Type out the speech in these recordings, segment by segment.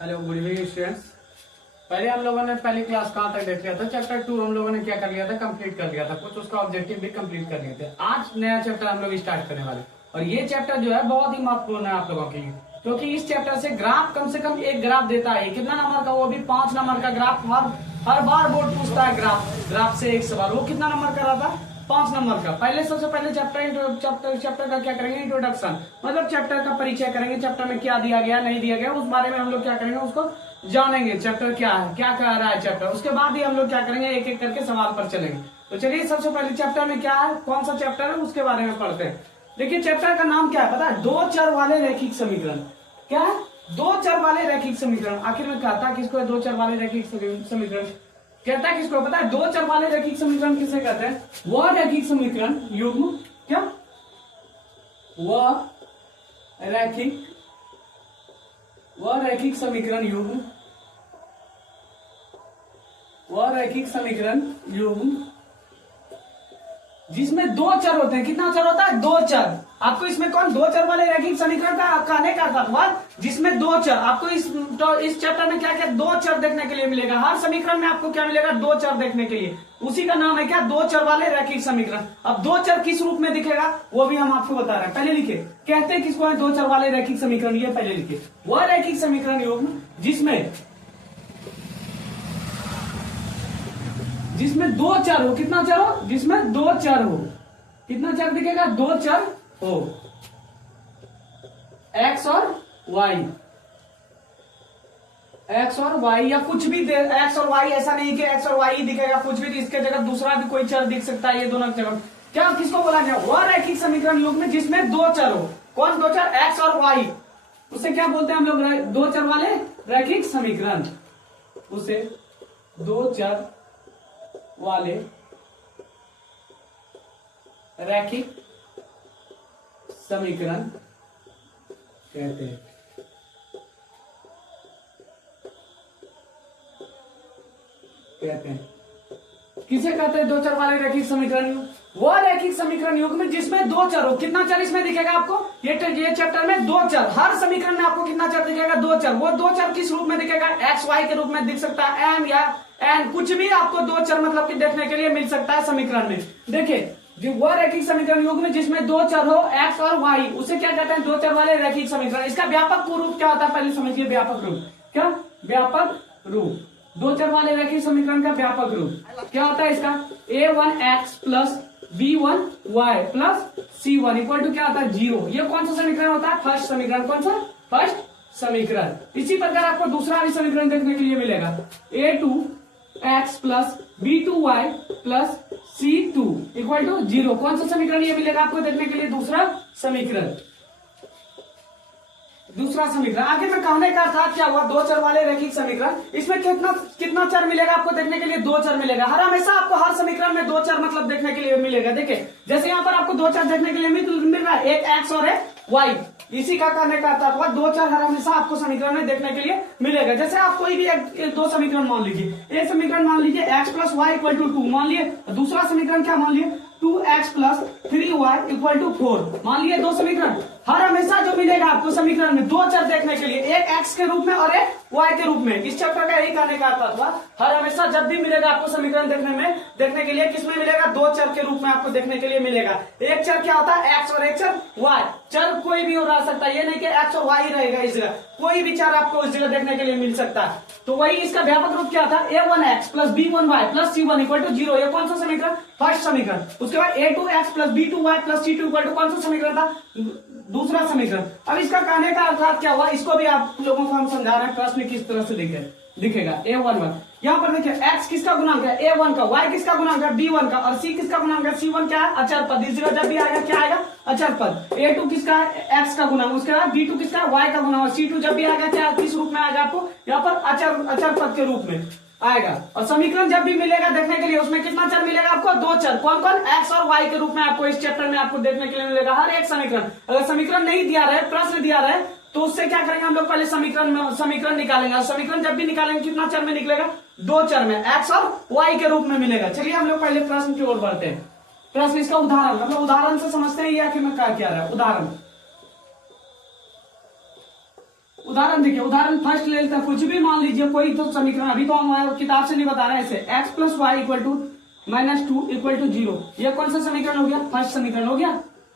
Hello good evening students. पहले हम लोगों ने पहली क्लास कहाँ तक देख लिया था, चैप्टर 2 हम लोगों ने क्या कर लिया था, कंप्लीट कर लिया था, कुछ उसका ऑब्जेक्टिव भी कंप्लीट कर लिए थे। आज नया चैप्टर हम लोग स्टार्ट करने वाले और ये चैप्टर जो है बहुत ही महत्वपूर्ण है आप लोगों के लिए, क्योंकि इस चैप्टर से ग्राफ कम से कम एक ग्राफ देता है। कितना नंबर का, वो भी 5 नंबर का ग्राफ। हर बार बोर्ड पूछता है ग्राफ से एक सवाल। वो कितना नंबर का रहता है, 5 नंबर का। पहले सबसे पहले चैप्टर का क्या करेंगे, इंट्रोडक्शन, मतलब चैप्टर का परिचय करेंगे। चैप्टर में क्या दिया गया नहीं दिया गया उस बारे में हम लोग क्या करेंगे, उसको जानेंगे। चैप्टर क्या है, क्या कह रहा है चैप्टर। उसके बाद ही हम लोग क्या करेंगे, एक एक करके सवाल पर चलेंगे। तो चलिए सबसे पहले चैप्टर में क्या है, कौन सा चैप्टर है उसके बारे में पढ़ते हैं। देखिए चैप्टर का नाम क्या है पता है, दो चर वाले रैखिक समीकरण। क्या है, दो चर वाले रैखिक समीकरण। आखिर में कहता है किसको है, दो चर वाले रैखिक समीकरण कहता है किसको पता है, दो चर वाले रैखिक समीकरण किसे कहते हैं, वह रैखिक समीकरण युग्म, क्या वह रैखिक समीकरण युग्म, वह रैखिक समीकरण युग्म जिसमें दो चर होते हैं। कितना चर होता है, दो चर। आपको इसमें कौन, दो चर वाले रैखिक समीकरण का कहने का था जिसमें दो चर। आपको इस चैप्टर में क्या क्या दो चर देखने के लिए मिलेगा। हर समीकरण में आपको क्या मिलेगा, दो चर देखने के लिए। उसी का नाम है क्या, दो चर वाले रैखिक समीकरण। अब दो चर किस रूप में दिखेगा वो भी हम आपको बता रहे हैं। पहले लिखे, कहते हैं किसको है, दो चर वाले रैखिक समीकरण। ये पहले लिखे, वह रैखिक समीकरण युग्म जिसमें दो चर हो। कितना चर हो, जिसमें दो चर हो। कितना चर दिखेगा, दो चर हो, एक्स और वाई। एक्स और वाई या कुछ भी दे, एक्स और वाई, ऐसा नहीं कि एक्स और वाई ही दिखेगा, कुछ भी। इसके जगह दूसरा भी कोई चर दिख सकता है। ये दोनों जगह क्या, किसको बोला गया, वह रैखिक समीकरण युग्म जिसमें दो चर हो। कौन दो चर, एक्स और वाई। उसे क्या बोलते हैं हम लोग, दो चर वाले रैखिक समीकरण। उसे दो चर वाले रैखिक समीकरण कहते हैं। किसे कहते हैं, दो चर वाले रैखिक समीकरण युग्म, वह रैखिक समीकरण युग्म में जिसमें दो चर हो। कितना चर इसमें दिखेगा आपको, ये चैप्टर में दो चर। हर समीकरण में आपको कितना चर दिखेगा, दो चर। वो दो चर किस रूप में दिखेगा, एक्स वाई के रूप में दिख सकता है, एम या एन, कुछ भी आपको दो चर मतलब कि देखने के लिए मिल सकता है समीकरण में। देखिए जो वह रैखिक समीकरण युग्म में जिसमें दो चर हो, एक्स और वाई, उसे क्या कहते हैं, दो चर वाले रैखिक समीकरण। इसका व्यापक रूप क्या होता है, पहले समझिए। व्यापक रूप क्या, व्यापक रूप, दो चर वाले रैखिक समीकरण का व्यापक रूप क्या होता है इसका, a1x plus b1y plus c1 equal to क्या होता है, 0। ये कौन सा समीकरण होता है, फर्स्ट समीकरण। कौन सा, फर्स्ट समीकरण। इसी प्रकार आपको दूसरा भी समीकरण देखने के लिए मिलेगा, a2x plus b2y plus c2 equal to 0। कौन सा समीकरण ये मिलेगा आपको देखने के लिए, दूसरा समीकरण। दूसरा समीकरण आखिर में कहने का था क्या हुआ, दो चर वाले रैखिक समीकरण। इसमें कितना चर मिलेगा आपको देखने के लिए, दो चर मिलेगा। हर हमेशा आपको हर समीकरण में दो चर मतलब देखने के लिए मिलेगा। देखिए जैसे यहाँ पर आपको दो चर देखने के लिए मिल रहा है, एक एक्स और एक वाई। इसी का कहने का था दो चर हर हमेशा आपको समीकरण में देखने के लिए मिलेगा। जैसे आप कोई भी दो समीकरण मान लीजिए, एक समीकरण मान लीजिए x plus y equal to 2 मान लिए, दूसरा समीकरण क्या मान लिए, 2x plus 3y equal to 4 मान लिए। दो समीकरण हर हमेशा जो मिलेगा आपको समीकरण में दो चर देखने के लिए, एक x के रूप में और एक y के रूप में। इस चैप्टर का यही कहने का अर्थ था, हर हमेशा जब भी मिलेगा आपको समीकरण देखने के लिए किसमें मिलेगा, दो चर के रूप में आपको देखने के लिए मिलेगा। एक चर क्या होता है, x और एक चर y। चर कोई भी हो रह सकता है, ये नहीं कि x और y रहेगा इस जगह, कोई भी चर आपको इस जगह देखने के लिए मिल सकता है। तो वही इसका व्यापक रूप क्या था, a1x plus b1y plus c1 equal to 0। ये कौन सा समीकरण, फर्स्ट समीकरण। उसके बाद a2x plus b2y plus c2 equal to कौन सा समीकरण था, दूसरा समीकरण। अब इसका कहने का अर्थात क्या हुआ, इसको भी आप लोगों को हम समझा रहे हैं, प्रश्न किस तरह से दिखेगा। a11 यहाँ पर देखिए, x किसका गुणांक है, a1 का, y किसका गुणांक है, b1 का, और c किसका गुणांक है, c1 क्या है, अचर पद। इस जगह जब भी आएगा क्या आएगा, अचर पद। a2 किसका है, x का गुणांक, उसके बाद b2 किसका है, y का गुणांक, और c2 जब भी आएगा क्या किस रूप में आएगा आपको, यहाँ पर अचर पद के रूप में आएगा। और समीकरण जब भी मिलेगा देखने के लिए, उसमें कितना चर मिलेगा आपको, दो चर। कौन कौन, एक्स और वाई के रूप में आपको इस चैप्टर में आपको देखने के लिए मिलेगा हर एक समीकरण। अगर समीकरण नहीं दिया रहे, प्रश्न दिया रहे, तो उससे क्या करेंगे हम लोग, पहले समीकरण निकालेंगे। और समीकरण जब भी निकालेंगे कितना चर में निकलेगा, दो चर में, एक्स और वाई के रूप में मिलेगा। चलिए हम लोग पहले प्रश्न की ओर बढ़ते हैं। प्रश्न इसका उदाहरण, मतलब उदाहरण से समझते हैं ये आखिर में क्या रहा है। उदाहरण देखिए, उदाहरण फर्स्ट ले लेते हैं, कुछ भी मान लीजिए कोई तो समीकरण, अभी तो हम किताब से नहीं बता रहे हैं इसे, x plus y equal to -2 equal to 0। ये कौन सा समीकरण हो गया? फर्स्ट समीकरण हो गया,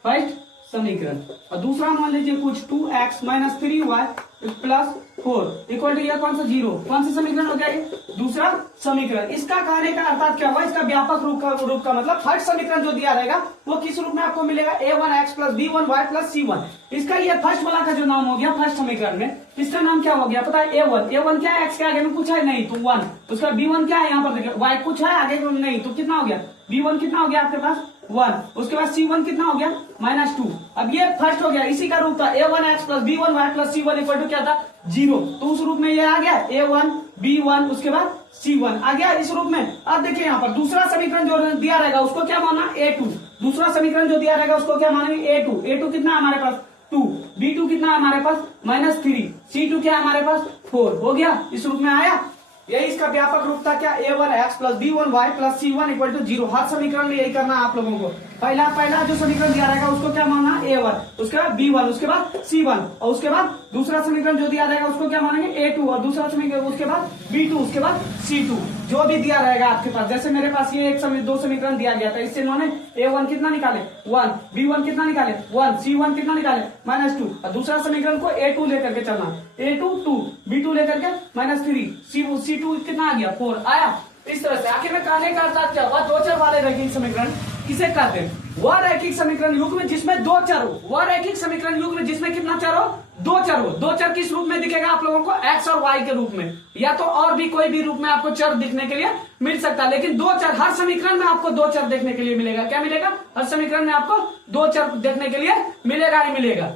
फर्स्ट समीकरण। और दूसरा मान लीजिए कुछ 2x - 3y + 4 इक्वल टू ये कौन सा 0, कौन सा समीकरण हो गया? ये दूसरा समीकरण। इसका कहने का अर्थात क्या हुआ? इसका व्यापक रूप का मतलब फर्स्ट समीकरण जो दिया रहेगा वो किस रूप में आपको मिलेगा? a1x + b1y + c1। इसका ये फर्स्ट वाला का जो नाम हो गया फर्स्ट समीकरण में, इसका नाम क्या हो गया पता है? a1 क्या है? x के आगे में कुछ है नहीं तो 1, उसका b1 क्या है? यहाँ पर देखिए y कुछ है आगे में नहीं तो कितना हो गया? b1 कितना हो गया आपके पास? 1। उसके बाद c1 कितना हो गया? -2। अब ये फर्स्ट हो गया, इसी का रूप था a1x + b1y + c1 equal to क्या था? 0। तो उस रूप में ये आ गया a1 b1 उसके बाद c1 आ गया इस रूप में। अब देखिए यहाँ पर दूसरा समीकरण जो दिया रहेगा उसको क्या मानना? a2। दूसरा समीकरण जो दिया रहेगा उसको क्या मानेंगे? a2 कितना है हमारे पास? 2। b2 कितना है हमारे पास? -3। c2 क्या है हमारे पास? 4। हो गया, इस रूप में आया। यही इसका व्यापक रूप था क्या? a1x + b1y + c1 equal to 0। हर समीकरण में यही करना है आप लोगों को। पहला जो समीकरण दिया रहेगा उसको क्या मानना? a1, उसके बाद b1, उसके बाद c1, और उसके बाद दूसरा समीकरण जो दिया रहेगा उसको क्या मानेंगे? a2, और दूसरा समीकरण उसके बाद b2, उसके बाद c2। जो भी दिया रहेगा आपके पास, जैसे मेरे पास ये दो समीकरण दिया गया था, इससे इन्होंने a1 कितना निकाले? 1, b1 कितना निकाले? 1, c1 कितना निकाले? -2। और दूसरा समीकरण को a2 लेकर के चलना, a2 2, b2 लेकर के -3, c2 कितना आ गया? 4 आया। इस तरह से आखिर में कहने का अर्थात क्या हुआ? दो चर वाले रैखिक समीकरण किसे कहते हैं? वह रैखिक समीकरण युग्म जिसमें दो चर हो। वह रैखिक समीकरण युग्म जिसमें कितना चर हो? दो चर हो। दो चर किस रूप में दिखेगा आप लोगों को? एक्स और वाई के रूप में, या तो और भी कोई भी रूप में आपको चर दिखने के लिए मिल सकता है, लेकिन दो चर हर समीकरण में आपको दो चर देखने के लिए मिलेगा। क्या मिलेगा? हर समीकरण में आपको दो चर देखने के लिए मिलेगा ही मिलेगा।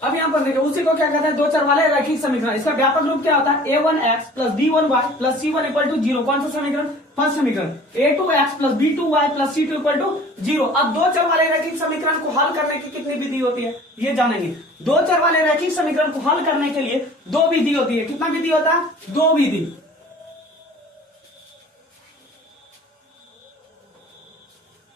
अब यहाँ पर देखिए उसी को क्या कहते हैं? दो चर वाले रैखिक समीकरण। इसका व्यापक रूप क्या होता है? a1x + b1y + c1 equal to 0। कौन सा समीकरण? फर्स्ट समीकरण। a2x + b2y + c2 equal to 0। अब दो चर वाले रैखिक समीकरण को हल करने की कितनी विधि होती है ये जानेंगे। दो चर वाले रैखिक समीकरण को हल करने के लिए दो विधि होती है। कितना विधि होता है? दो विधि।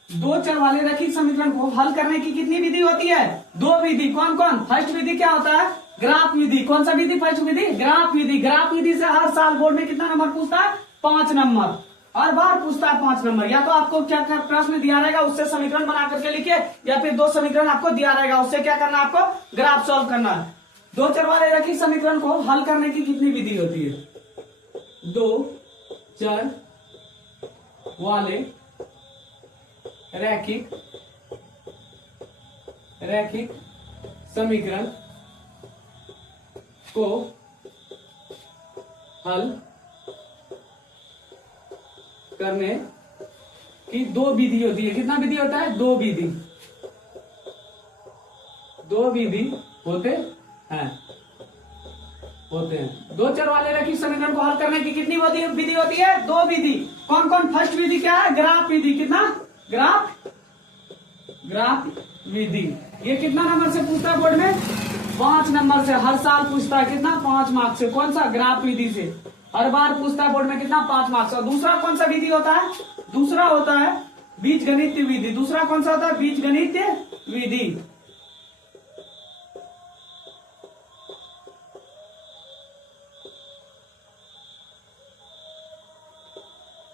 दो चर वाले रैखिक समीकरण को हल करने की कितनी विधि होती है? दो विधि। कौन कौन? फर्स्ट विधि क्या होता है? ग्राफ विधि। कौन सा विधि? फर्स्ट विधि ग्राफ विधि। ग्राफ विधि से हर साल बोर्ड में कितना नंबर पूछता है? 5 नंबर। हर बार पूछता है 5 नंबर। या तो आपको क्या प्रश्न दिया रहेगा उससे समीकरण बना करके लिखिए, या फिर दो समीकरण आपको दिया रहेगा उससे क्या करना है? आपको ग्राफ सॉल्व करना है। दो चर वाले रैखिक समीकरण को हल करने की कितनी विधि होती है? दो चर वाले रैखिक समीकरण को हल करने की दो विधि होती है। कितना विधि होता है? दो विधि। दो विधि होते हैं। दो चर वाले रैखिक समीकरण को हल करने की कितनी विधि होती है? दो विधि। कौन कौन? फर्स्ट विधि क्या है? ग्राफ विधि। कितना? ग्राफ विधि। ये कितना नंबर से पूछता है बोर्ड में? 5 नंबर से। हर साल पूछता है। कितना? 5 मार्क्स से। कौन सा? ग्राफ विधि से। हर बार पूछता है बोर्ड में। कितना? 5 मार्क्स। और दूसरा कौन सा विधि होता है? दूसरा होता है बीजगणित विधि। दूसरा कौन सा होता है? बीजगणित विधि।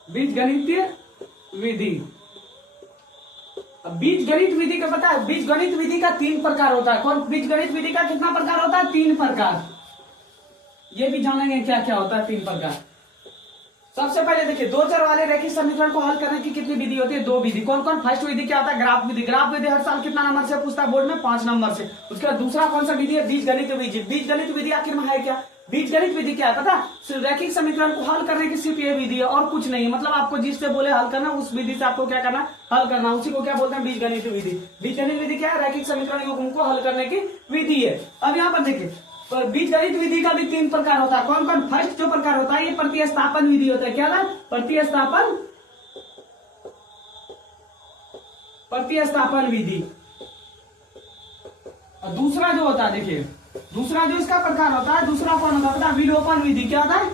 बीजगणित विधि। बीजगणित विधि का पता है? बीजगणित विधि का 3 प्रकार होता है। कौन? बीजगणित विधि का कितना प्रकार होता है? 3 प्रकार। ये भी जानेंगे क्या क्या होता है 3 प्रकार। सबसे पहले देखिए दो चर वाले रैखिक समीकरण को हल करने की कितनी विधि होती है? दो विधि। कौन कौन? फर्स्ट विधि क्या होता है? ग्राफ विधि। ग्राफ विधि हर साल कितना नंबर से पूछता है बोर्ड में? 5 नंबर से। उसके बाद दूसरा कौन सा विधि है? बीजगणित विधि। बीजगणित विधि आखिर में है क्या? बीजगणित विधि क्या है पता? रैखिक समीकरण को हल करने की सिर्फ ये विधि है और कुछ नहीं है। मतलब आपको जिससे बोले हल करना उस विधि से आपको क्या करना? हल करना। उसी को क्या बोलते हैं? बीजगणित विधि। बीजगणित विधि क्या है? रैखिक समीकरण युग्म को हल करने की विधि है। अब यहाँ पर देखिए बीजगणित विधि का भी 3 प्रकार होता है। कौन कौन? फर्स्ट जो प्रकार होता है ये प्रतिस्थापन विधि होता है। क्या है? प्रतिस्थापन विधि। और दूसरा जो होता है देखिए, दूसरा जो इसका प्रकार होता है दूसरा कौन होता है पता? विलोपन विधि। क्या होता है?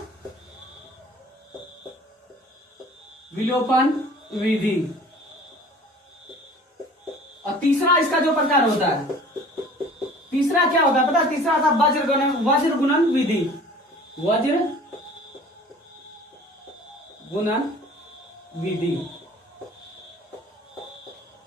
विलोपन विधि। और तीसरा इसका जो प्रकार होता है, तीसरा क्या होता है पता है? तीसरा था वज्र गुणन विधि। वज्र गुणन विधि,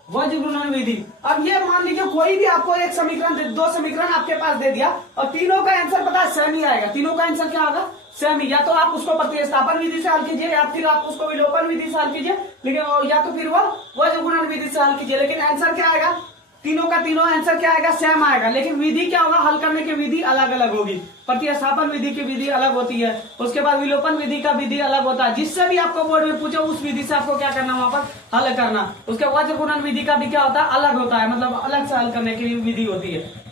वज्र गुणन विधि। अब ये मान लीजिए कोई भी आपको एक समीकरण, दो समीकरण आपके पास दे दिया और तीनों का आंसर पता है सेम ही आएगा। तीनों का आंसर क्या होगा? सेम ही। या तो आप उसको प्रतिस्थापन विधि से हल कीजिए या फिर आप उसको विलोपन विधि से हल कीजिए, लेकिन या तो फिर वो वज्र गुणन विधि से हल कीजिए, लेकिन आंसर क्या आएगा? तीनों का तीनों आंसर क्या आएगा? सेम आएगा। लेकिन विधि क्या होगा? हल करने की विधि अलग अलग होगी। प्रतिस्थापन विधि की विधि अलग होती है, उसके बाद विलोपन विधि का विधि अलग होता है। जिससे भी आपको बोर्ड में पूछे उस विधि से आपको क्या करना, वहां पर हल करना। उसके वज्र गुणन विधि का भी क्या होता है? अलग होता है, मतलब अलग से हल करने की विधि होती है।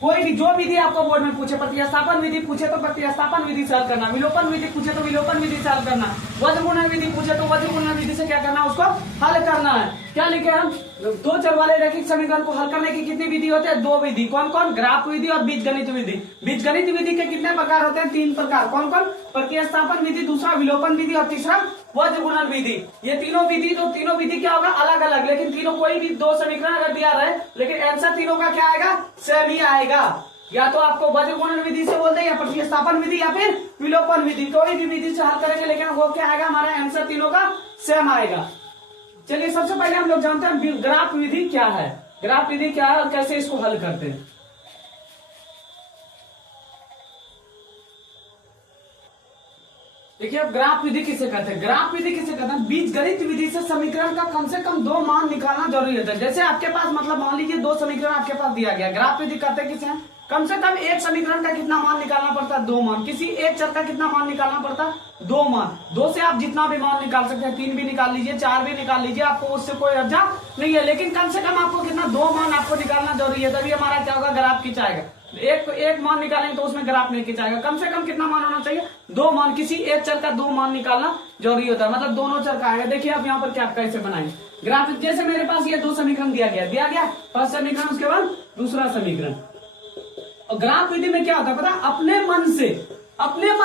कोई भी जो विधि आपको बोर्ड में पूछे, प्रतिस्थापन विधि पूछे तो प्रतिस्थापन विधि से हल करना, विलोपन विधि पूछे तो विलोपन विधि से हल करना, वज्र गुणन विधि पूछे तो वज्र गुणन विधि से क्या करना, उसको हल करना है। क्या लिखे हम? दो चर वाले रैखिक समीकरण को हल करने की कितनी विधि होती है? दो विधि। कौन कौन? ग्राफ विधि और बीजगणित विधि। बीजगणित विधि के कितने प्रकार होते हैं? तीन प्रकार। कौन कौन? प्रतिस्थापन विधि, दूसरा विलोपन विधि और तीसरा वज्र गुणन विधि। ये तीनों विधि, तो तीनों विधि क्या होगा? अलग अलग, लेकिन तीनों कोई भी दो समीकरण अगर दिया रहे, लेकिन आंसर तीनों का क्या आएगा? सेम ही आएगा। या तो आपको वज्र गुणन विधि से बोलते हैं, या प्रतिस्थापन विधि, या फिर विलोपन विधि। कोई भी विधि से हल करेंगे, लेकिन वो क्या आएगा? हमारा आंसर तीनों का सेम आएगा। चलिए सबसे पहले हम लोग जानते हैं ग्राफ विधि क्या है। ग्राफ विधि क्या है और कैसे इसको हल करते हैं। देखिए अब ग्राफ विधि किसे कहते हैं? ग्राफ विधि किसे कहते हैं? बीजगणित विधि से समीकरण का कम से कम दो मान निकालना जरूरी होता है। जैसे आपके पास मतलब मान लीजिए दो समीकरण आपके पास दिया गया, ग्राफ विधि करते किसे हैं? कम से कम एक समीकरण का कितना मान निकालना पड़ता है? दो मान। किसी एक चर का कितना मान निकालना पड़ता है? दो मान। दो से आप जितना भी मान निकाल सकते हैं, तीन भी निकाल लीजिए, चार भी निकाल लीजिए, आपको उससे कोई हर्जा नहीं है, लेकिन कम से कम आपको कितना? दो मान आपको निकालना जरूरी है, तभी हमारा क्या होगा? ग्राफ खिंचाएगा। एक मान निकालेंगे तो उसमें ग्राफ नहीं खिंचाएगा। कम से कम कितना मान होना चाहिए? दो मान। किसी एक चर का दो मान निकालना जरूरी होता है, मतलब दोनों चर का आएगा। देखिए आप यहाँ पर क्या कैसे बनाएंगे ग्राफ। जैसे मेरे पास ये दो समीकरण दिया गया फर्स्ट समीकरण, उसके बाद दूसरा समीकरण। और ग्राफ विधि में क्या होता है पता है? अपने मन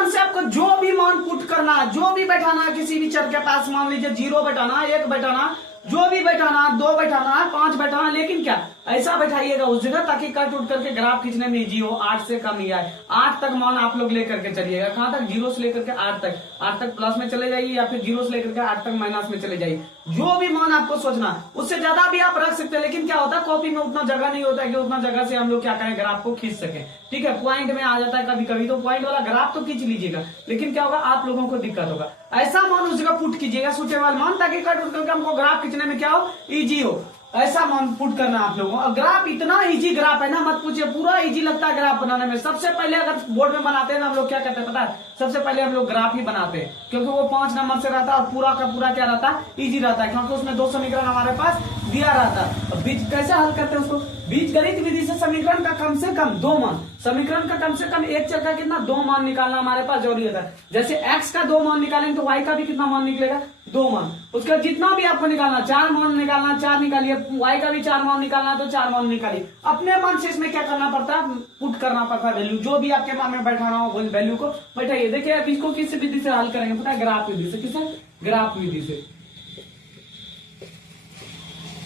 से आपको जो भी मान पुट करना है, जो भी बैठाना है किसी भी चर के पास, मान लीजिए 0 बैठाना, 1 बैठाना, जो भी बैठाना, 2 बैठाना है, 5 बैठाना, लेकिन क्या ऐसा बैठाइएगा उस जगह ताकि कट उठ करके ग्राफ खींचने में इजी हो, 8 से कम ही आए। 8 तक मान आप लोग लेकर के चलिएगा। कहां तक? 0 से लेकर के 8 तक। 8 तक प्लस में चले जाइए, या फिर 0 से लेकर के 8 तक माइनस में चले जाइए। जो भी मान आपको सोचना, उससे ज्यादा भी आप रख सकते हैं, लेकिन क्या होता है कॉपी में उतना जगह नहीं होता है कि उतना जगह से हम लोग क्या करें, ग्राफ को खींच सके। ठीक है, पॉइंट में आ जाता है कभी कभी, तो पॉइंट वाला ग्राफ तो खींच लीजिएगा, लेकिन क्या होगा? आप लोगों को दिक्कत होगा। ऐसा मान उस जगह पुट कीजिएगा, सुटेबल मान, ताकि कट उठ करके हमको ग्राफ खींचने में क्या हो? इजी हो। ऐसा मान पुट करना आप लोगों को। ग्राफ इतना इजी ग्राफ है ना, मत पूछिए, पूरा इजी लगता है ग्राफ बनाने में। सबसे पहले अगर बोर्ड में बनाते हैं ना हम लोग क्या करते हैं पता है? सबसे पहले हम लोग ग्राफ ही बनाते हैं, क्योंकि वो 5 नंबर से रहता है और पूरा का पूरा क्या रहता है? इजी रहता है, क्योंकि उसमें दो समीकरण हमारे पास दिया रहता है। बीज कैसे हल करते हैं उसको? बीजगणित विधि से समीकरण का कम से कम दो मान, समीकरण का कम से कम एक चर का कितना? दो मान निकालना हमारे पास जरूरी होता है। जैसे x का दो मान निकालेंगे तो y का भी कितना मान निकलेगा? दो मान। उसका जितना भी आपको निकालना, 4 मान निकालना, 4 निकालिए, y का भी 4 मान निकालना तो 4 मान निकालिए। अपने मन से इसमें क्या करना पड़ता है? पुट करना पड़ता है वैल्यू, जो भी आपके मन में बैठाना हो वैल्यू को बैठाइए। देखिए अब इसको किस विधि से हल करेंगे पता है? ग्राफ विधि से। किसे? ग्राफ विधि से।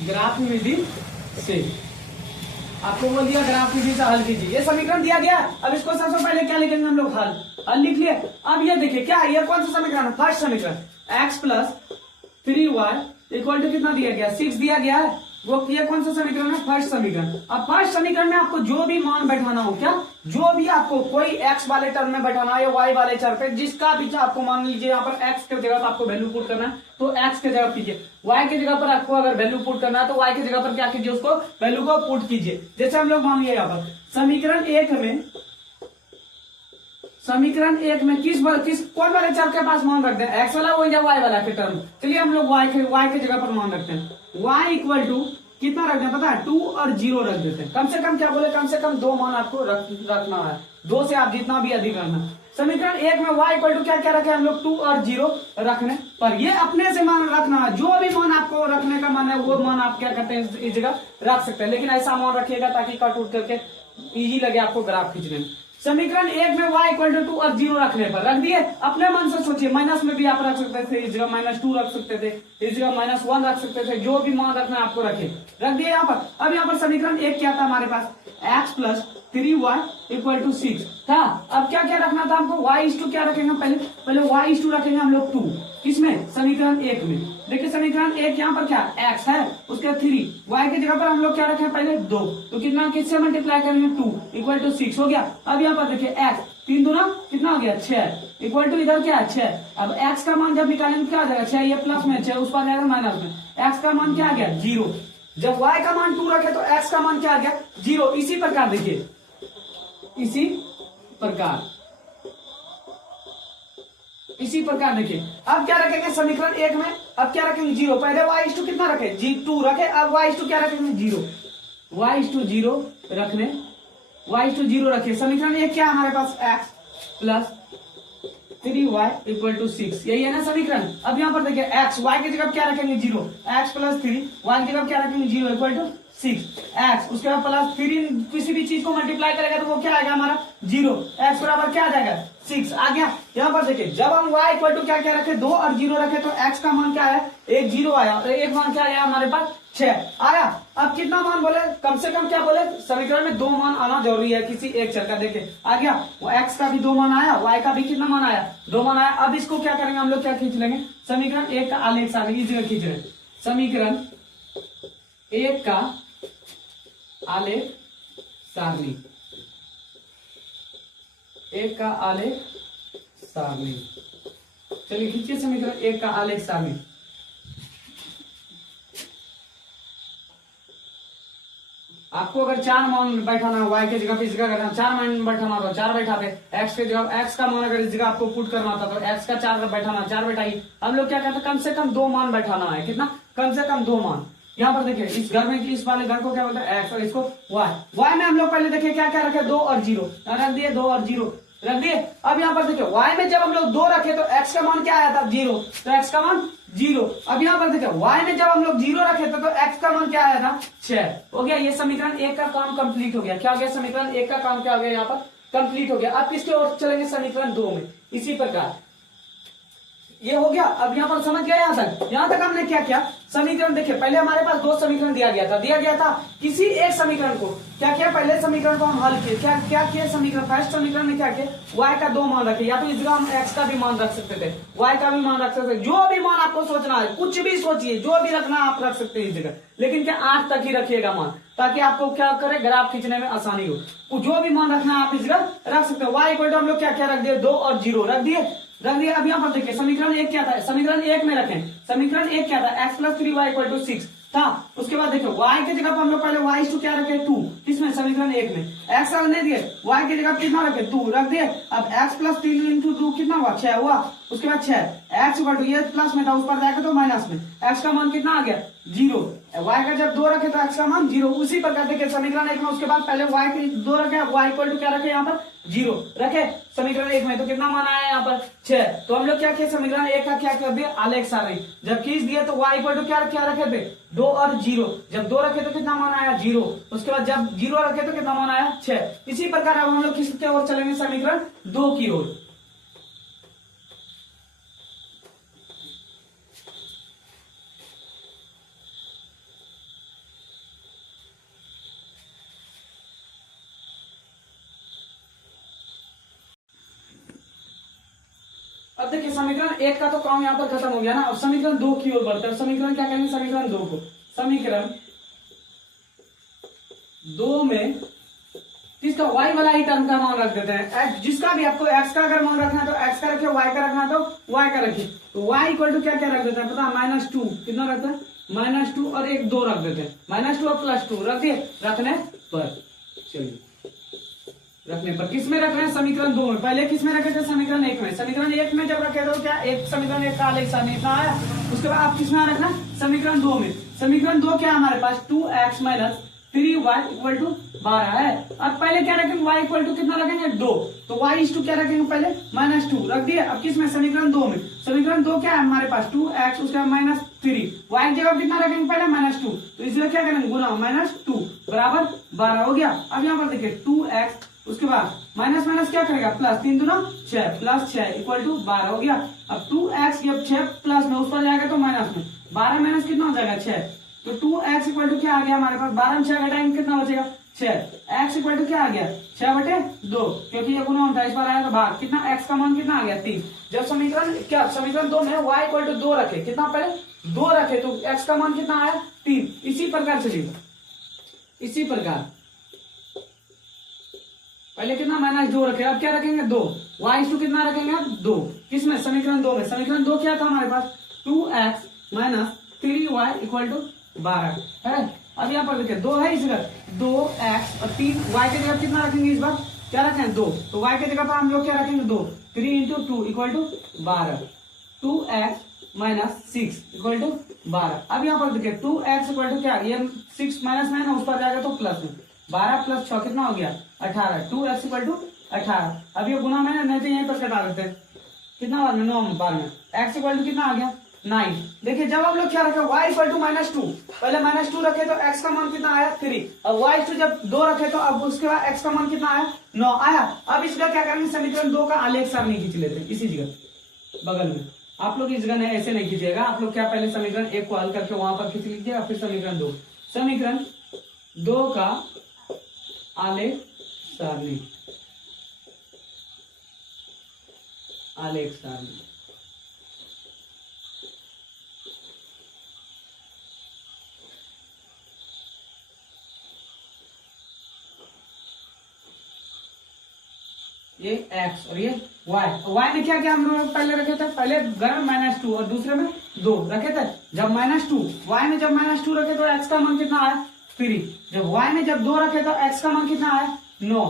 ग्राफ विधि से आपको बोल दिया ग्राफ विधि से हल कीजिए। ये समीकरण दिया गया, अब इसको सबसे पहले क्या लिखेंगे हम लोग? हल लिख लिए। अब ये देखिए क्या है, ये कौन सा समीकरण है? फर्स्ट समीकरण। x plus 3y equal to कितना दिया गया? 6 दिया गया है। वो ये कौन सा समीकरण है? फर्स्ट समीकरण। अब फर्स्ट समीकरण में आपको जो भी मान बैठाना हो, क्या जो भी आपको कोई x वाले टर्म में बैठाना है या y वाले चर पे, जिसका भी आपको मान लीजिए यहाँ पर x के जगह पर आपको वैल्यू पुट करना है तो x के जगह कीजिए, y के जगह पर आपको अगर वैल्यू पुट करना है तो y के जगह पर क्या कीजिए? उसको वैल्यू को पुट कीजिए। जैसे हम लोग मान लिया यहाँ पर समीकरण एक में किस कौन वाले चर के पास मान रखते हैं? x वाला हो या y वाला के टर्म? चलिए हम लोग y के जगह पर मान रखते हैं। y इक्वल टू कितना रखते हैं पता है? 2 और 0 रख देते हैं। कम से कम क्या बोले? कम से कम दो मान आपको रखना है। 2 से आप जितना भी अधिक रखना। समीकरण 1 में y इक्वल टू क्या क्या रखे हम लोग? 2 और 0 रखने पर। ये अपने से मान रखना है, जो भी मान आपको रखने का मन है वो मान आप क्या करते हैं? इस जगह रख सकते हैं, लेकिन ऐसा मान रखिएगा ताकि कट उठ करके इजी लगे आपको ग्राफ खींचने में। समीकरण 1 में y इक्वल टू 2 और 0 रखने पर रख दिए। अपने मन से सोचिए, माइनस में भी आप रख सकते थे, इस जगह -2 रख सकते थे, इस जगह -1 रख सकते थे, जो भी मान रखना आपको रखे, रख दिए यहाँ पर। अब यहाँ पर समीकरण 1 क्या था हमारे पास, x plus 3y equal to 6 था। अब क्या क्या रखना था हमको, y क्या रखेंगे, पहले y रखेंगे हम लोग 2, किसमें, समीकरण 1 में। देखिए समीकरण 1 यहाँ पर क्या x है, उसके 3, y की जगह पर हम लोग क्या रखें, पहले 2, तो कितना, किससे मल्टीप्लाई करेंगे, 2 इक्वल टू 6 हो गया। अब यहाँ पर देखिए x 3 दूना कितना हो गया, 6 इक्वल टू इधर क्या है, 6। अब x का मान जब निकालेंगे क्या आ जाएगा, 6 ये प्लस में, 6 उस पर जाएगा माइनस में, x का मान क्या आ गया, 0। जब y का मान 2 रखे तो x का मान क्या आ गया, 0। इसी प्रकार देखिए, इसी प्रकार देखिए, अब क्या रखेंगे समीकरण 1 में, अब क्या रखेंगे, 0। पहले y कितना रखे, 2 रखे, अब y क्या रखेंगे, 0, y0 रखने, y0 रखिए। समीकरण 1 क्या है हमारे पास, x plus 3y equal to 6, यही है ना समीकरण। अब यहाँ पर देखिए x, y की जगह क्या रखेंगे, 0, x प्लस 3, y की जगह क्या रखेंगे, 0 इक्वल टू 6, x उसके बाद प्लस 3, किसी भी चीज को मल्टीप्लाई करेगा तो वो क्या आएगा हमारा, 0, x बराबर क्या आ जाएगा, 6 आ गया। यहाँ पर देखिए जब हम y इक्वल टू क्या क्या रखे, 2 और 0 रखे तो x का मान क्या है, एक 0 आया, और एक मान क्या आया हमारे पास, 6 आया। अब कितना मान बोले, कम से कम क्या बोले, समीकरण में 2 मान आना जरूरी है किसी एक चर का। देखिए आ गया, वो x का भी 2 मान आया, y का भी कितना मान आया, 2 मान आया। अब इसको क्या करेंगे हम लोग, क्या खींच लेंगे, समीकरण 1 का आलेख सारणी, इस जगह खींच रहे, समीकरण 1 का आलेख सारणी, 1 का आलेख सारणी, चलिए खींचिए समीकरण 1 का आलेख सारणी। आपको अगर 4 मान बैठाना है y के जगह पे, इस जगह करना 4 मान बैठाना तो 4 बैठाते, x के जगह x का मान अगर इस जगह आपको पुट करना था तो x का 4 बैठाना, 4 बैठाइए। हम लोग क्या कहते हैं, कम से कम 2 मान बैठाना है, कितना, कम से कम 2 मान। यहाँ पर देखिए इस घर में, इस वाले घर को क्या बोलते हैं, x, और इसको y में हम लोग पहले देखिए क्या क्या रखे, 2 और 0 रख दिए, 2 और 0 रख दिए। अब यहाँ पर देखिए y में जब हम लोग 2 रखे तो x का मान क्या आया था, 0, तो x का मान 0। अब यहाँ पर देखिए y में जब हम लोग 0 रखे थे तो x का मान क्या आया था, 6 हो गया। ये समीकरण 1 का काम कंप्लीट हो गया। क्या हो गया, समीकरण 1 का काम क्या हो गया, यहाँ पर कंप्लीट हो गया। अब किसके ओर चलेंगे, समीकरण 2 में। इसी प्रकार ये हो गया। अब यहाँ पर समझ गया, यहाँ तक हमने क्या किया, समीकरण देखिए, पहले हमारे पास 2 समीकरण दिया गया था, किसी एक समीकरण को क्या किया, पहले समीकरण को हम हल किए, क्या किया, समीकरण फर्स्ट समीकरण में क्या किया, y का 2 मान रखे, या तो इस जगह हम x का भी मान रख सकते थे, y का भी मान रख सकते थे, जो भी मान आपको सोचना है, कुछ भी सोचिए, जो भी रखना आप रख सकते हैं इस जगह, लेकिन क्या 8 तक ही रखिएगा मान, ताकि आपको क्या करे, ग्राफ खींचने में आसानी हो। जो भी मान रखना है आप इस जगह रख सकते हैं। y इक्वल टू हम लोग क्या क्या रख दिए, 2 और 0 रख दिए। अब यहाँ पर देखिए समीकरण 1 क्या था, समीकरण 1 में रखें, समीकरण 1 क्या था, x plus 3y equal to 6 था। उसके बाद देखो y की जगह पर हम लोग पहले y क्या रखे, 2, किसमें, समीकरण 1 में। x रखने दिए, y की जगह कितना रखे, 2 रख दिए। अब x प्लस 3 इंटू 2 कितना हुआ, 6 हुआ। उसके बाद 6, x इक्वल टू, ये प्लस में था, उस पर जाएगा तो माइनस में, x का मान कितना आ गया, 0। y का जब 2 रखे तो x का मान 0। उसी प्रकार देखिए समीकरण 1 में, उसके बाद पहले y के 2 रखे, y इक्वल टू क्या रखे, यहाँ पर 0 रखे समीकरण 1 में, तो कितना मान आया यहाँ पर, 6। तो हम लोग क्या किए, समीकरण 1 का क्या कर दिया, आलेख सारणी। जब खींच दिए तो y इक्वल टू क्या रखे थे, 2 और 0। जब 2 रखे तो कितना मान आया, 0। उसके बाद जब 0 रखे तो कितना मान आया, 6। इसी प्रकार अब हम लोग किसके ओर चलेंगे, समीकरण 2 की ओर। अब देखिए समीकरण 1 का तो काम यहाँ पर खत्म हो गया ना। अब समीकरण 2 की ओर बढ़ते हैं। समीकरण क्या कहेंगे, समीकरण 2 को, समीकरण 2 में किसका, y वाला ही टर्म का मान रख देते हैं। जिसका भी आपको x का अगर मान रखना है तो x का रखिए, y का रखना है तो y का रखिए। तो y इक्वल टू क्या क्या रख देते हैं, पता है, -2 कितना रखते हैं, -2 और एक 2 रख देते हैं, -2 और +2 रख दिए। रखने पर चलिए, रखने पर किस में रख रहे हैं, समीकरण 2 में। पहले किस में रखे थे, समीकरण 1 में। समीकरण 1 में जब रखे तो क्या, एक समीकरण 1 का आलेख सारणी इतना आया। उसके बाद आप किस में रखना, समीकरण 2 में। समीकरण 2 क्या है हमारे पास, 2x minus 3y equal to 12 है। अब पहले क्या रखेंगे, y इक्वल टू कितना रखेंगे, 2। तो y इस टू क्या रखेंगे, पहले -2 रख दिए। अब किस में, समीकरण 2 में। समीकरण 2 क्या है हमारे पास, 2x उसके बाद -3, y की जगह कितना रखेंगे, पहले -2, तो इसलिए क्या करेंगे, गुना -2 बराबर 12 हो गया। अब यहाँ पर देखिए 2x उसके बाद माइनस माइनस क्या करेगा प्लस, 3 दूना 6 प्लस 6 इक्वल टू 12 हो गया। अब 2x जब 6 प्लस में उस पर जाएगा तो माइनस में 12 माइनस कितना हो जाएगा 6, तो 2x इक्वल टू क्या आ गया हमारे पास, 12 में 6 घटाएंगे कितना बचेगा 6, x इक्वल टू क्या आ गया 6/2, क्योंकि ये गुना होता है, इस बार आया तो भाग, कितना x का मान कितना आ गया 3। जब समीकरण 2 में y इक्वल टू 2 रखे, कितना पहले 2 रखे तो x का मान कितना आया 3। इसी प्रकार चलिए, इसी प्रकार पहले कितना -2 रखे, अब क्या रखेंगे 2, y टू कितना रखेंगे अब 2, किसमें समीकरण 2 में। समीकरण 2 क्या था हमारे पास 2x minus 3y equal to 12 है। अब यहाँ पर देखिए 2 है इस जगह, 2x और 3 y के जगह कितना रखेंगे इस बार, क्या रखें 2, तो y के जगह पर हम लोग क्या रखेंगे 2, 3 into 2 equal to 12, 2x minus 6 equal to 12। अब यहाँ पर देखिए 2x इक्वल टू क्या, ये 6 माइनस में है ना, उस पर जाएगा तो प्लस में, 12 प्लस 6 कितना हो गया 18, 2x इक्वल टू 18। अब ये गुना में ना, नहीं तो यहीं पर कटा देते हैं, कितना बार में 9 बार में, x इक्वल टू कितना आ गया 9। देखिए जब हम लोग क्या रखे y इक्वल टू -2, पहले -2 रखे तो x का मान कितना आया 3, अब y टू जब 2 रखे तो अब उसके बाद x का मान कितना आया 9 आया। अब इस जगह क्या करेंगे, समीकरण 2 का आलेख सारणी खींच लेते हैं इसी जगह बगल में। आप लोग इस जगह नहीं, ऐसे नहीं खींचिएगा, आप लोग क्या पहले समीकरण 1 को हल करके वहां पर खींच लीजिएगा, फिर समीकरण 2, समीकरण 2 का आलेख सारणी, आलेख सारणी। ये x और ये y में क्या क्या हम लोग पहले रखे थे, पहले घर में -2 और दूसरे में 2 रखे थे। जब -2 y में जब -2 रखे तो x का मान कितना आया 3, जब y में जब 2 रखे तो x का मान कितना आया 9।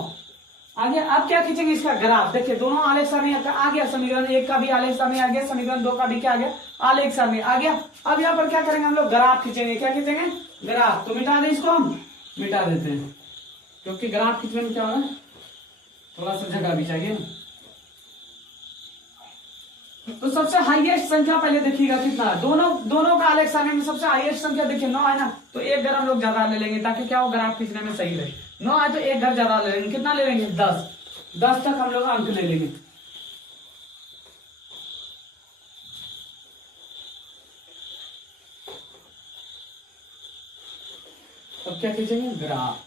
आगे अब क्या खींचेंगे इसका ग्राफ, देखिए दोनों आलेख सारणी आ गया, समीकरण 1 का भी आलेख सारणी आ गया, समीकरण 2 का भी क्या आ गया आलेख सारणी आ गया। अब यहाँ पर क्या करेंगे हम लोग ग्राफ खींचेंगे, क्या खींचेंगे ग्राफ। तो मिटा दें इसको, हम मिटा देते हैं क्योंकि ग्राफ खींचने में क्या होगा थोड़ा सा जगह भी चाहिए ना। तो सबसे हाईएस्ट संख्या पहले देखिएगा कितना है, दोनों का आलेख सारणी में सबसे हाईएस्ट संख्या देखिए 9 है ना, तो एक घर हम लोग ज्यादा ले लेंगे ताकि क्या हो ग्राफ खींचने में सही रहे। 9 है तो एक घर ज्यादा ले लेंगे, कितना ले लेंगे 10 तक हम लोग अंक ले लेंगे। अब क्या खींचेंगे ग्राफ,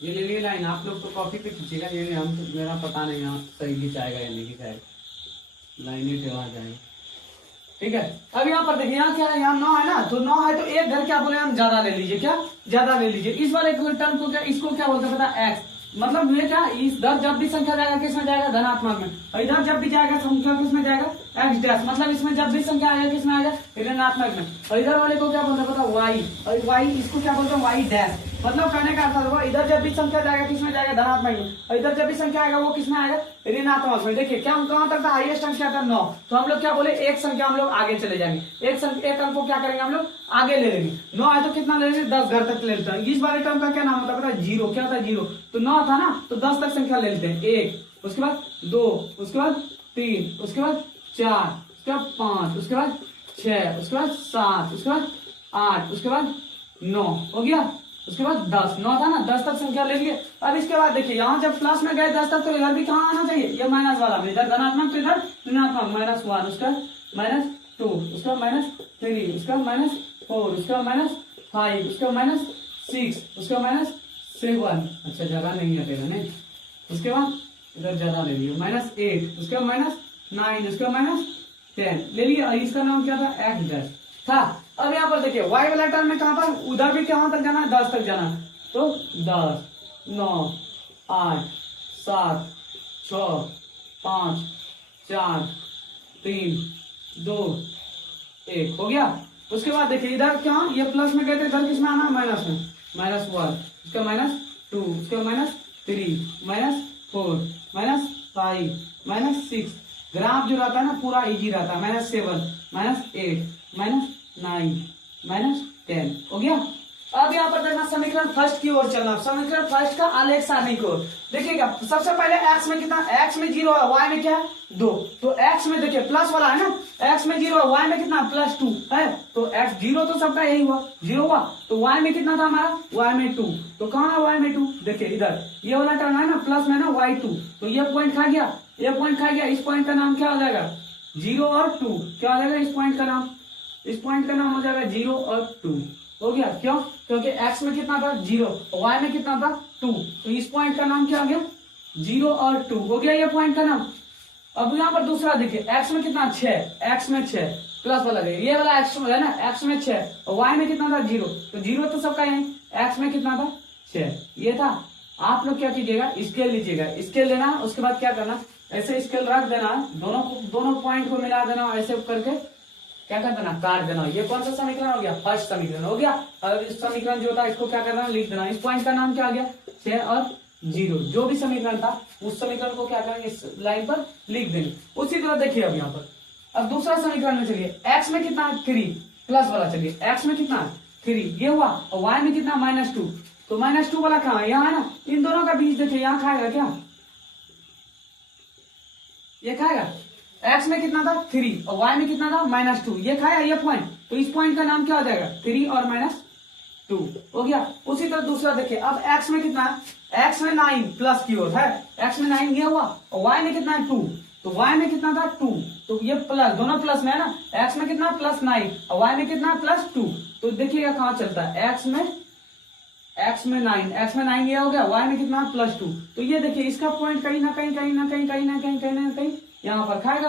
ये ले लिए लाइन, आप लोग तो कॉपी पे खींचेगा, ये हम तो मेरा पता नहीं यहाँ सही खिंचाएगा या नहीं खिंचाएगा, लाइन ही टेढ़ा जाएगा। ठीक है, अब यहाँ पर देखिए यहाँ क्या है, यहाँ 9 है ना, तो 9 है तो एक घर क्या बोले हम ज्यादा ले लीजिए, क्या ज्यादा ले लीजिए। इस वाले टर्म को क्या, इसको क्या बोलते हैं पता है x, मतलब ये क्या, इधर जब भी संख्या जाएगा किसमें जाएगा धनात्मक में, और इधर जब भी जाएगा संख्या किसमें जाएगा x डैश, मतलब इसमें जब भी संख्या आएगा किसमें आएगा ऋणात्मक में। और इधर वाले को क्या बोलते हैं पता y, और y इसको क्या बोलते हैं y डैश, मतलब कहने का अर्थ होगा इधर जब भी संख्या जाएगा किसमें जाएगा धनात्मक में, और इधर जब भी संख्या आएगा वो किसमें आएगा ऋणात्मक में। देखिए क्या कहां तक था हाईएस्ट अंक क्या था 9, तो हम लोग क्या बोले एक संख्या हम लोग आगे चले जाएंगे, एक अंक को क्या करेंगे हम लोग आगे ले लेंगे। 9 है तो कितना ले लेंगे 10 घर तक ले लेते हैं। इस वाले टर्म का क्या नाम होता है पता है जीरो, क्या था जीरो, तो 9 था ना तो 10 तक संख्या ले लेते हैं, 1 उसके बाद 2 उसके बाद 3 उसके बाद 4 उसके बाद 5 उसके बाद 6 उसके बाद 7 उसके बाद 8 उसके बाद 9 हो गया, उसके बाद 10, 9 था ना 10 तक संख्या ले लिए। अब इसके बाद देखिए यहाँ जब प्लस में गए 10 तक तो इधर भी कहाँ आना चाहिए, ये माइनस वाला में, इधर धनात्मक तो इधर ऋणात्मक, -1 उसका -2 उसका -3 उसका -4 उसका -5 उसका -6 उसका -7, अच्छा जगह नहीं हटेगा नहीं, उसके बाद इधर ज्यादा ले लिया -8 उसके बाद -9 उसके बाद -10 ले लिया। इसका नाम क्या था x डैश था। अब यहाँ पर देखिए y वाला टर्म में कहां पर, उधर भी कहां तक जाना है 10 तक जाना, तो 10 9 8 7 6 5 4 3 2 1 हो गया। उसके बाद देखिए इधर क्या, ये प्लस में गए थे, इधर किसमें आना माइनस में, -1 उसका -2 उसका -3 -4 -5 -6, ग्राफ जो रहता है ना पूरा इजी रहता है, -7 -8 -9 -10 हो गया। अब यहाँ पर देखना समीकरण फर्स्ट की ओर चलना, समीकरण फर्स्ट का आलेख सारणी की ओर देखिएगा। सबसे पहले x में कितना, x में 0 है, y में क्या है 2, तो x में देखिए प्लस वाला है ना, x में 0 है, y में कितना +2 है, तो x 0 तो सबका यही हुआ 0 हुआ, तो y में कितना था हमारा, y में 2, तो कहाँ है y में 2, देखिए इधर ये वाला टर्म है ना प्लस में ना y2, तो ये पॉइंट खा गया, ये पॉइंट खा गया, इस पॉइंट का नाम क्या हो जाएगा 0 और 2, क्या हो जाएगा इस पॉइंट का नाम, इस पॉइंट का नाम हो जाएगा 0 और 2 हो गया। क्यों, क्योंकि x में कितना था 0, y में कितना था 2, तो इस पॉइंट का नाम क्या हो गया 0 और 2 हो गया ये पॉइंट का नाम। अब यहाँ पर दूसरा देखिए x में कितना 6, x में 6 प्लस वाला देखिए ये वाला x है ना, x में 6 और y में कितना था 0, तो 0 तो सबका यही, x में कितना था 6 ये था। आप लोग क्या कीजिएगा स्केल लीजिएगा, स्केल लेना, उसके बाद क्या करना ऐसे स्केल रख देना, दोनों पॉइंट को मिला देना, ऐसे करके क्या कर देना काट देना। ये कौन सा समीकरण हो गया, फर्स्ट समीकरण हो गया। और इस समीकरण जो था इसको क्या करना लिख देना, इस पॉइंट का नाम क्या आ गया 6 और 0, जो भी समीकरण था उस समीकरण को क्या करेंगे इस लाइन पर लिख देंगे। उसी तरह देखिए अब यहाँ पर, अब दूसरा समीकरण में चलिए x में कितना 3 प्लस वाला, चलिए x में कितना 3 ये हुआ, और y में कितना -2, तो -2 वाला कहाँ है, यहाँ है ना, इन दोनों का बीच देखिए यहाँ खाएगा क्या, ये खाएगा, x में कितना था 3 और y में कितना था -2, ये खाया ये पॉइंट, तो इस पॉइंट का नाम क्या हो जाएगा 3 और -2 हो गया। उसी तरह दूसरा देखिए, अब x में कितना है, x में 9 प्लस की ओर है, x में 9 ये हुआ, और y में कितना है 2, तो y में कितना था 2, तो ये प्लस दोनों प्लस में है ना, x में कितना +9 और y में कितना +2, तो देखिएगा कहाँ चलता है x में 9 ये हो गया, y में कितना +2, तो ये देखिए इसका पॉइंट कहीं ना कहीं यहाँ पर खाएगा,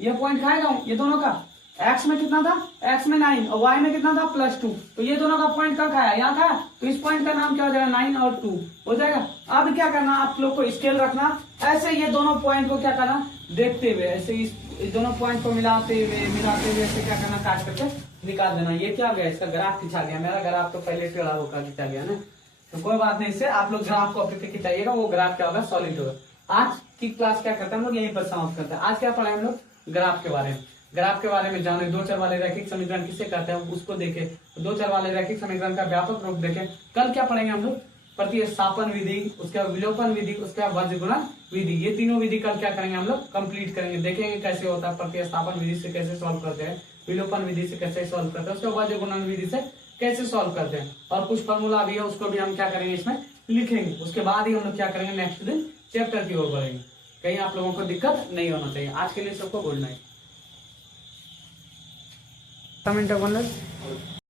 ये पॉइंट खाएगा ये दोनों का, x में कितना था x में 9 और y में कितना था +2, तो ये दोनों का पॉइंट कहाँ खाया यहाँ खाया, तो इस पॉइंट का नाम क्या हो जाएगा 9 और 2 हो जाएगा। अब क्या करना आप लोग को स्केल रखना, ऐसे ये दोनों पॉइंट को क्या करना देखते हुए, ऐसे इस दोनों पॉइंट को मिलाते हुए ऐसे क्या करना काट करके निकाल देना। ये क्या हो गया इसका ग्राफ खिंचा गया, मेरा ग्राफ तो पहले टेढ़ा होकर खिंचा गया ना, तो कोई बात नहीं, इससे आप लोग ग्राफ कॉपी पे खिंचाइएगा, वो ग्राफ क्या होगा सॉलिड होगा। आज की क्लास क्या करते हैं हम लोग यहीं पर समाप्त करते हैं। आज क्या पढ़े हम लोग ग्राफ के बारे में, ग्राफ के बारे में जाने, दो चर वाले रैखिक समीकरण किसे कहते हैं उसको देखे, दो चर वाले रैखिक समीकरण का व्यापक रूप देखे। कल क्या पढ़ेंगे हम लोग प्रतिस्थापन विधि, उसके बाद विलोपन विधि, उसके बाद वज्र गुणन विधि, ये तीनों विधि कल क्या करेंगे हम लोग कंप्लीट करेंगे, देखेंगे कैसे होता है, प्रतिस्थापन विधि से कैसे सॉल्व करते हैं, विलोपन विधि से कैसे सॉल्व करते हैं, उसके वज्र गुणन विधि से कैसे सॉल्व करते हैं, और कुछ फॉर्मूला भी है उसको भी हम क्या करेंगे इसमें लिखेंगे। उसके बाद ही हम लोग क्या करेंगे नेक्स्ट दिन चैप्टर की ओर बढ़ेंगे, कहीं आप लोगों को दिक्कत नहीं होना चाहिए। आज के लिए सबको गुड नाइट।